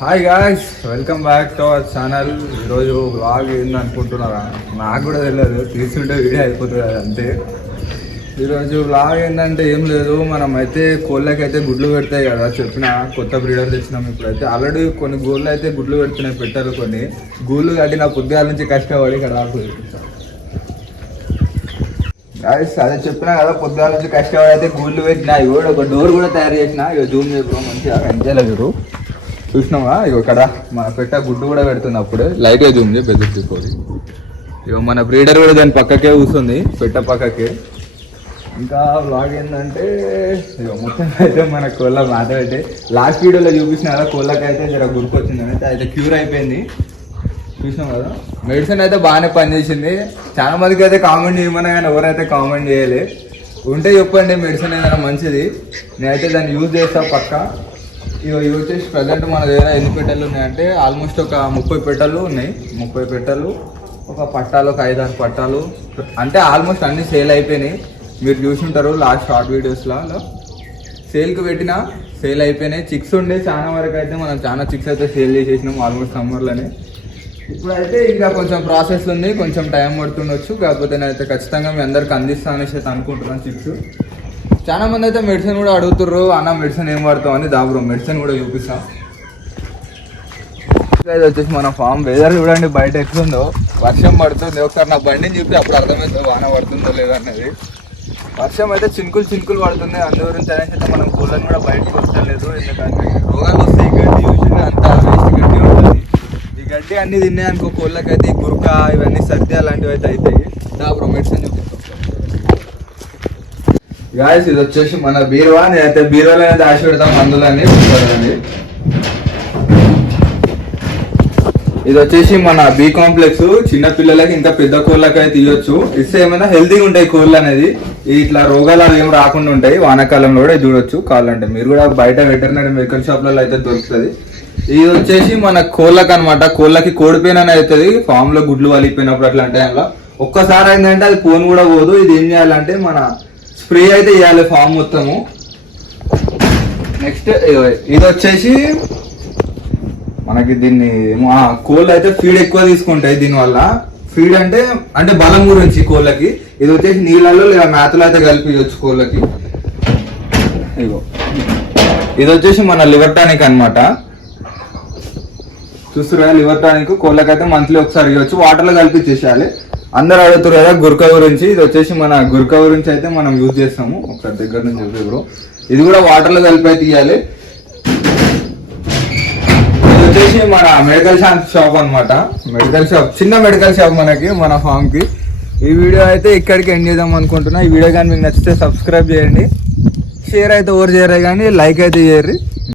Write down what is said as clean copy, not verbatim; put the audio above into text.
Hi guys, welcome back to our channel. ఈరోజు vlog ఏందనుకుంటున్నారా? నాకు కూడా తెలియదు, తీసుకుంటే వీడియో అయిపోతుంది కదా అంతే. ఈరోజు వ్లాగ్ ఏంటంటే ఏం లేదు, మనం అయితే కోళ్ళకైతే గుడ్లు పెడతాయి కదా, చెప్పిన కొత్త బ్రీడర్ తెచ్చినాం. ఇప్పుడైతే ఆల్రెడీ కొన్ని గోళ్ళు అయితే గుడ్లు పెడుతున్నాయి, పెట్టారు. కొన్ని గూళ్ళు కట్టి నా పొద్దుగాల నుంచి కష్టపడి ఇక్కడ గాయ్స్ అదే చెప్పినా కదా, పొద్దుగాల నుంచి కష్టపడి అయితే గూళ్ళు పెట్టినా. ఇవి ఒక డోర్ కూడా తయారు చేసిన. ఇక జూమ్ చేయడం మంచిగా ఎంజాయ్ మీరు చూసినావా? ఇక ఇక్కడ మన పెట్ట గుడ్డు కూడా పెడుతుంది. అప్పుడే లైట్గా జూమ్ చేయి, బెదిరి తీసుకోవాలి. ఇక మన బ్రీడర్ కూడా దాని పక్కకే కూర్చుంది, పెట్ట పక్కకే. ఇంకా వ్లాగ్ ఏంటంటే ఇక మొత్తం అయితే మన కోళ్ళ మాట అయితే లాస్ట్ వీడియోలో చూపించిన కదా, కోళ్ళకైతే జర గుర్తొచ్చిందని అయితే క్యూర్ అయిపోయింది. చూసినాం కదా, మెడిసిన్ అయితే బాగానే పనిచేసింది. చాలా మందికి అయితే కామెంట్ చేయమన్నా కానీ ఎవరైతే కామెంట్ చేయలే. ఉంటే చెప్పండి, మెడిసిన్ ఏదైనా మంచిది, నేనైతే దాన్ని యూజ్ చేస్తాను పక్క. ఇవి వచ్చేసి ప్రజెంట్ మన దగ్గర ఎన్ని పెట్టెలు ఉన్నాయంటే ఆల్మోస్ట్ ఒక 30 పెట్టెలు ఉన్నాయి. 30 పెట్టెలు, ఒక పట్టాలు, ఒక 5-6 పట్టాలు, అంటే ఆల్మోస్ట్ అన్నీ సేల్ అయిపోయినాయి. మీరు చూసుంటారు లాస్ట్ షార్ట్ వీడియోస్లో. సేల్కి పెట్టినా సేల్ అయిపోయినాయి. చిక్స్ ఉండే చాలా వరకు అయితే మనం చాలా చిక్స్ అయితే సేల్ చేసేసినాం ఆల్మోస్ట్ సమ్మర్లోనే. ఇప్పుడైతే ఇంకా కొంచెం ప్రాసెస్ ఉంది, కొంచెం టైం పడుతుండొచ్చు. కాకపోతే నేనైతే ఖచ్చితంగా మీ అందరికి అందిస్తా అనేసి అయితే అనుకుంటున్నాను చిక్స్. చాలా మంది అయితే మెడిసిన్ కూడా అడుగుతుర్రు, అన్న మెడిసిన్ ఏం వాడతాం అని. దాబ్రో మెడిసిన్ కూడా చూపిస్తాం. ఇది వచ్చేసి మన ఫామ్. వెదర్ చూడండి బయట ఎట్లుందో, వర్షం పడుతుంది. ఒకసారి నా బండిని చూపి అప్పుడు అర్థమవుతుందో వాన పడుతుందో లేదో అనేది. వర్షం అయితే చినుకులు పడుతుంది. అందు గురించి అనేసి అయితే మనం కోళ్ళని కూడా బయటకు వస్తలేదు, ఎందుకంటే రోగాలు వస్తాయి. గడ్డి చూసి అంతా వేస్ట్ గడ్డి ఉంటుంది. ఈ గడ్డి అన్ని తిన్నాయి అనుకో కోళ్ళకైతే గురక ఇవన్నీ సర్ది అలాంటివి అయితే అవుతాయి. దాబ్రో మెడిసిన్ చూపిస్తాం. గాయస్ ఇది వచ్చేసి మన బీరువా. నేనైతే బీరువాలో దాచి పెడతాం మందులని. ఇది వచ్చేసి మన బి కాంప్లెక్స్. చిన్న పిల్లలకి ఇంకా పెద్ద కోళ్ళకి అయితే ఇవ్వచ్చు. ఇస్తే ఏమైనా హెల్తీగా ఉంటాయి కోళ్ళు అనేది. ఇట్లా రోగాలు అవి ఏమి రాకుండా ఉంటాయి. వానాకాలంలో కూడా చూడొచ్చు. కావాలంటే మీరు కూడా బయట వెటర్నరీ మెడికల్ షాప్లలో అయితే దొరుకుతుంది. ఇది వచ్చేసి మన కోళ్ళకి అనమాట. కోళ్ళకి కోడిపోయిన అవుతుంది ఫామ్ లో గుడ్లు వలిపోయినప్పుడు. అట్లాంటి టైంలో ఒక్కసారి అయిందంటే అది పోను కూడా పోదు. ఇది ఏం చేయాలంటే మన స్ప్రే అయితే ఇవ్వాలి ఫామ్ మొత్తము. నెక్స్ట్ ఇది వచ్చేసి మనకి దీన్ని కోళ్ళు అయితే ఫీడ్ ఎక్కువ తీసుకుంటాయి. దీనివల్ల ఫీడ్ అంటే బలం గురించి కోళ్ళకి. ఇది వచ్చేసి నీళ్ళలో లేదా మేతలు అయితే కలిపియచ్చు కోళ్ళకి. ఇగో ఇది వచ్చేసి మన లివర్ టానిక్ అనమాట. చూస్తున్నా లివర్ టానిక్ కోళ్ళకైతే మంత్లీ ఒకసారి ఇవ్వచ్చు. వాటర్లో కలిపిచ్చేసేయాలి. అందరు అడుగుతారు కదా గురక గురించి. ఇది వచ్చేసి మన గురక గురించి అయితే మనం యూజ్ చేస్తాము. ఒకసారి దగ్గర నుంచి చూపి. ఇది కూడా వాటర్లో కలిపి అయితే ఇవ్వాలి. ఇది వచ్చేసి మన మెడికల్ షాప్ అనమాట. మెడికల్ షాప్, చిన్న మెడికల్ షాప్ మనకి, మన ఫామ్ కి. ఈ వీడియో అయితే ఇక్కడికి ఎండ్ చేద్దాం అనుకుంటున్నా. ఈ వీడియో కానీ మీకు నచ్చితే సబ్స్క్రైబ్ చేయండి, షేర్ అయితే ఓవర్ చేయరు కానీ లైక్ అయితే చేయరు.